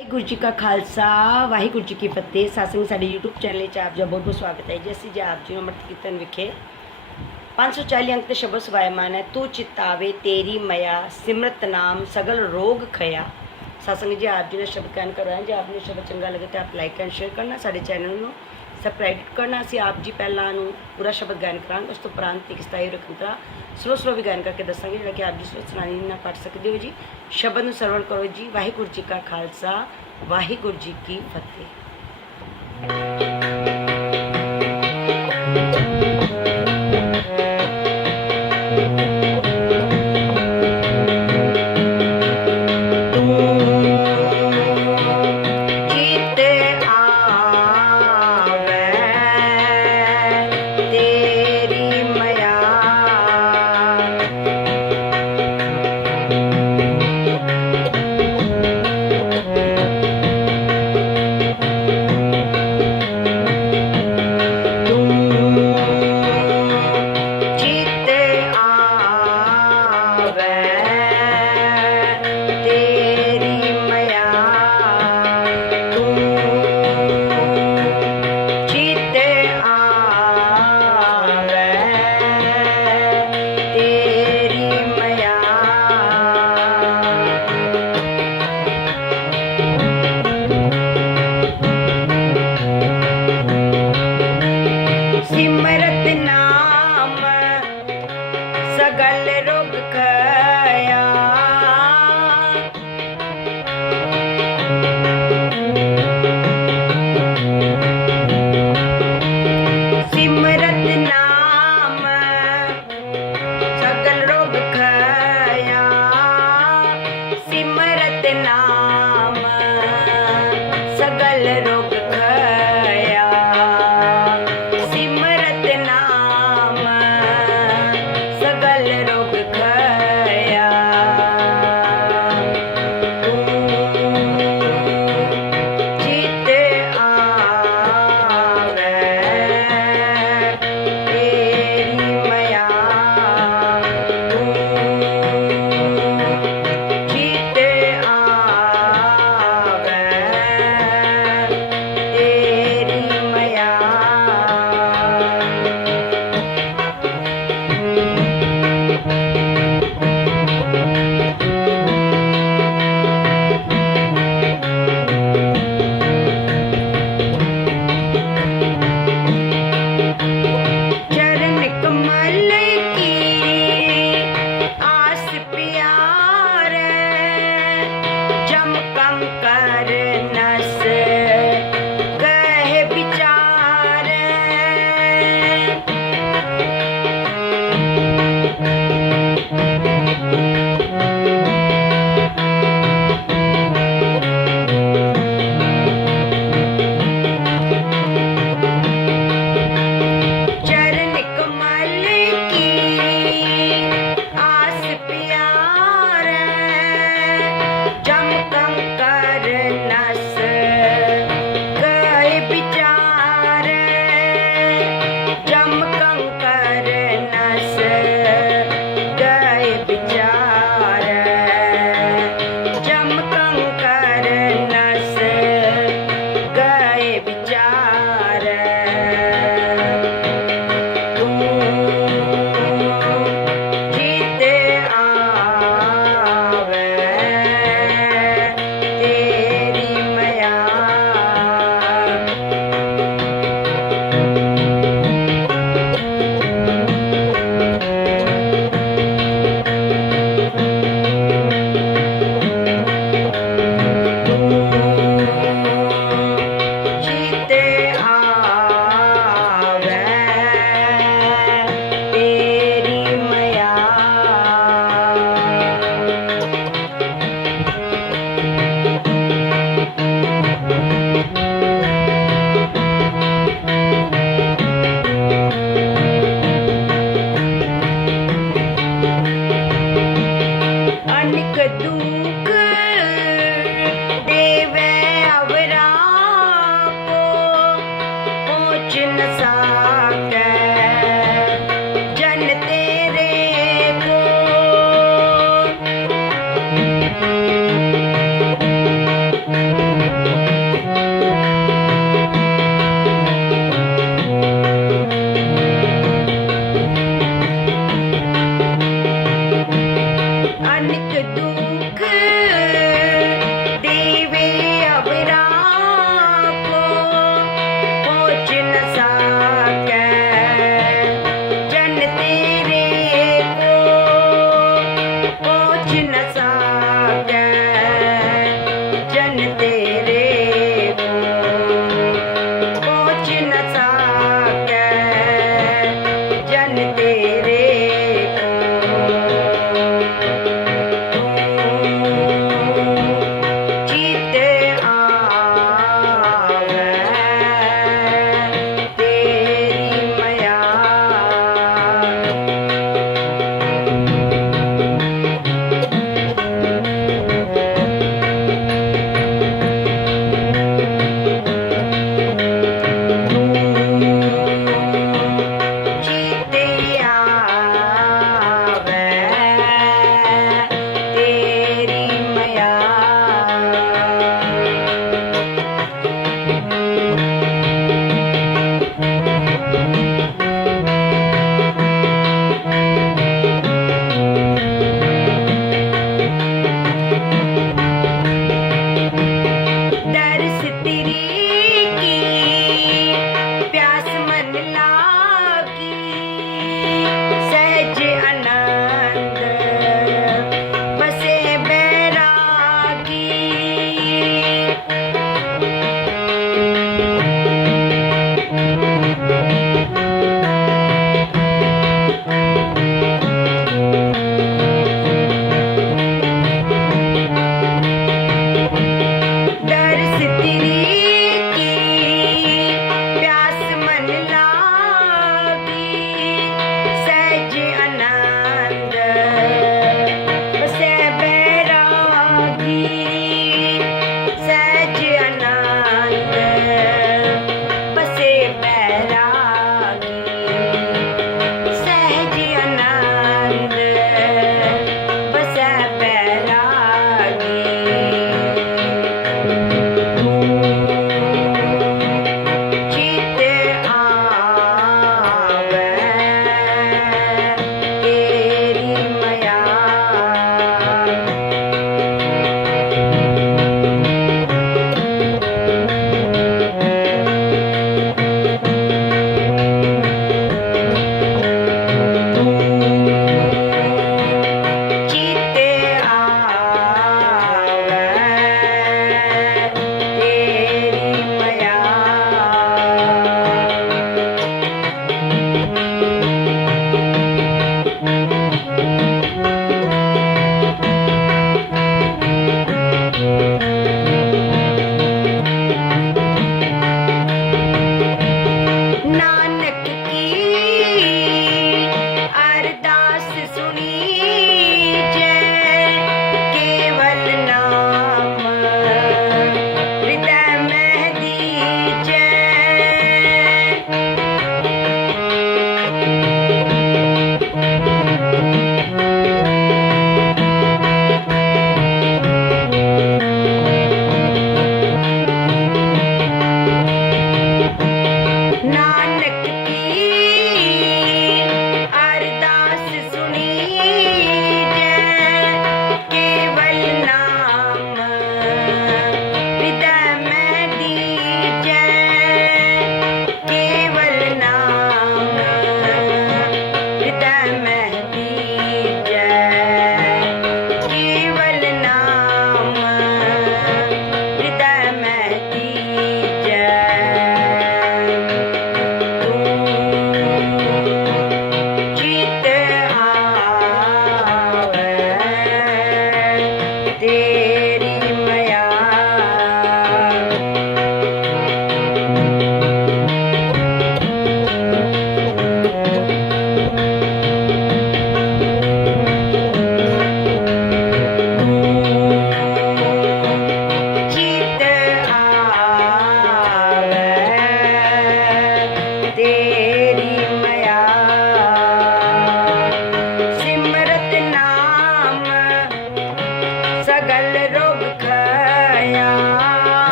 ਵਾਹਿਗੁਰੂ ਜੀ ਕਾ ਖਾਲਸਾ, ਵਾਹਿਗੁਰੂ ਜੀ ਕੀ ਫਤਿਹ। ਸਾਸੰਗ ਸਾਡੇ YouTube channel 'ਚ ਆਪ ਜੀ ਦਾ ਬਹੁਤ ਬਹੁਤ ਸਵਾਗਤ ਹੈ ਜੀ। ਅਸੀਂ ਜੀ ਆਪ ਜੀ ਨੂੰ ਅੰਮ੍ਰਿਤ ਕੀਰਤਨ ਵਿਖੇ 540 ਅੰਕ ਤੇ ਸ਼ਬਦ ਸਵਾਇਮਾਨ ਹੈ। ਤੂੰ ਚਿਤਾਵੇ, ਤੇਰੀ ਮਇਆ, ਸਿਮਰਤ ਨਾਮ, ਸਗਲ ਰੋਗ ਖਿਆ ਸਾਸੰਗ ਜੀ, ਆਪ ਜੀ ਨੇ ਸ਼ਬਦ ਗਾਇਨ ਕਰਵਾਇਆ ਜੇ। ਆਪ ਨੂੰ ਸ਼ਬਦ ਚੰਗਾ ਲੱਗੇ ਤਾਂ ਆਪ ਲਾਈਕ ਐਂਡ ਸ਼ੇਅਰ ਕਰਨਾ, ਸਾਡੇ ਚੈਨਲ ਨੂੰ ਸਬਸਕ੍ਰਾਈਬ ਕਰਨਾ। ਅਸੀਂ ਆਪ ਜੀ ਪਹਿਲਾਂ ਨੂੰ ਪੂਰਾ ਸ਼ਬਦ ਗਾਇਨ ਕਰਾਂਗੇ, ਉਸ ਤੋਂ ਉਪਰੰਤ ਇੱਕ ਸਤਾਈ ਰੱਖਣ ਦਾ ਸਲੋ ਸਲੋ ਵੀ ਗਾਇਨ ਕਰਕੇ ਦੱਸਾਂਗੇ, ਜਿਹੜਾ ਕਿ ਆਪ ਜੀ ਸੁਣਾਣੀ ਨਾ ਪੜ ਸਕਦੇ ਹੋ ਜੀ। ਸ਼ਬਦ ਨੂੰ ਸਰਵਣ ਕਰੋ ਜੀ। ਵਾਹਿਗੁਰੂ ਜੀ ਕਾ ਖਾਲਸਾ, ਵਾਹਿਗੁਰੂ ਜੀ ਕੀ ਫਤਿਹ।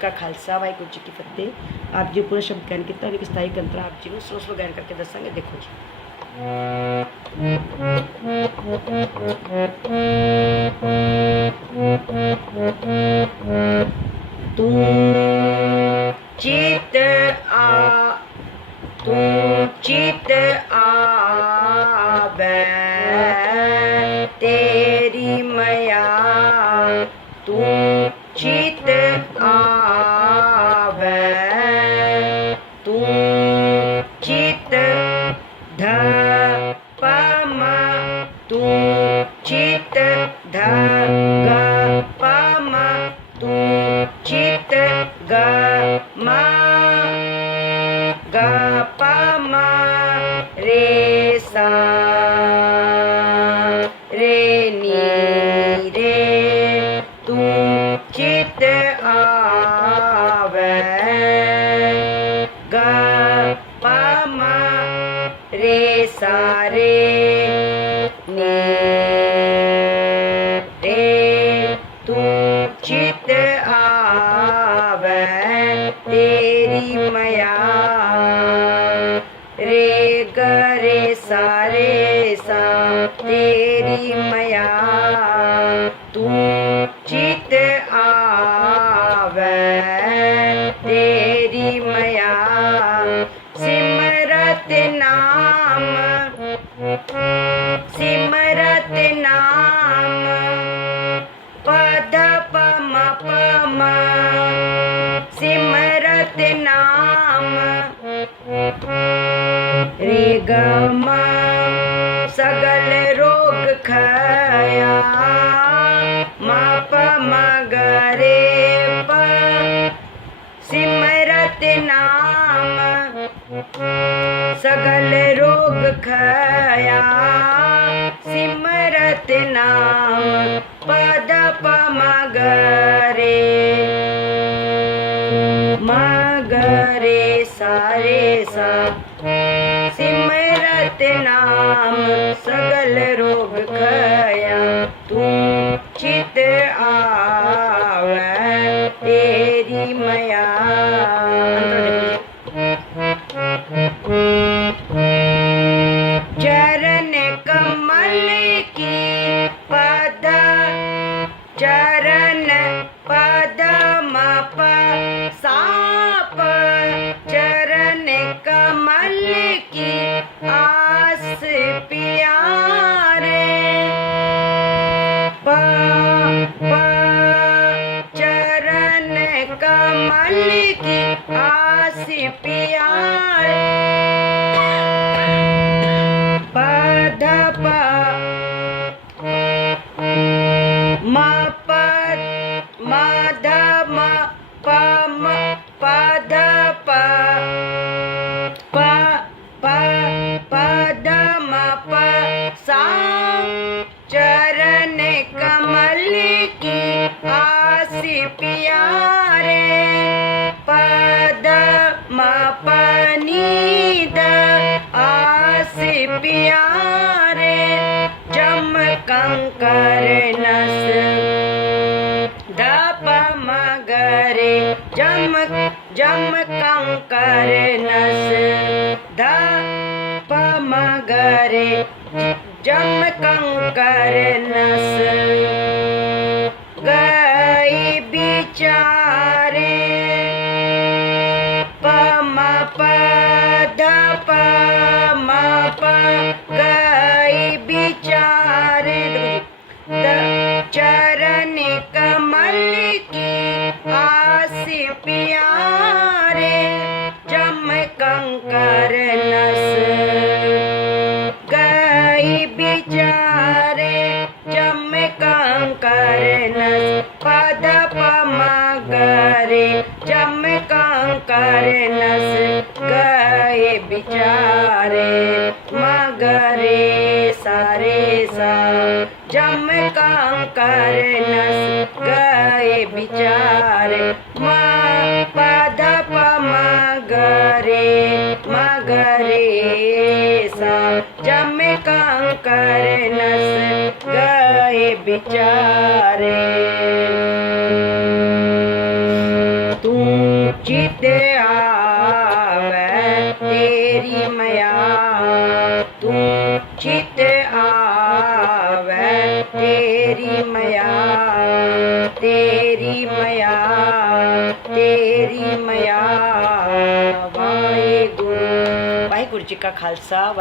का खालसा, वाहगुरू जी की फतेह। आप जी पूरा शब्द गहन किया स्थायी गंत्र आप जी ने सुर सुर करके दसागे देखो जी। तू मया तू चित आवे तेरी मया सिमरत नाम सिमरत नाम पद पम पम सिमरत नाम रे सगल गया सिमरत नाम, सगल रोग खया। सिमरत नाम, पद प मगरे मगरे सारे सा। सिमरत नाम, सगल ơi करे जम कंकरन जमे कंकर नस गए बिचारे। तू चित तेरी मया। तू चित तेरी मया। तेरी मया तेरी मया। वाहे गुरु वाहेगुरु जी का खालसा।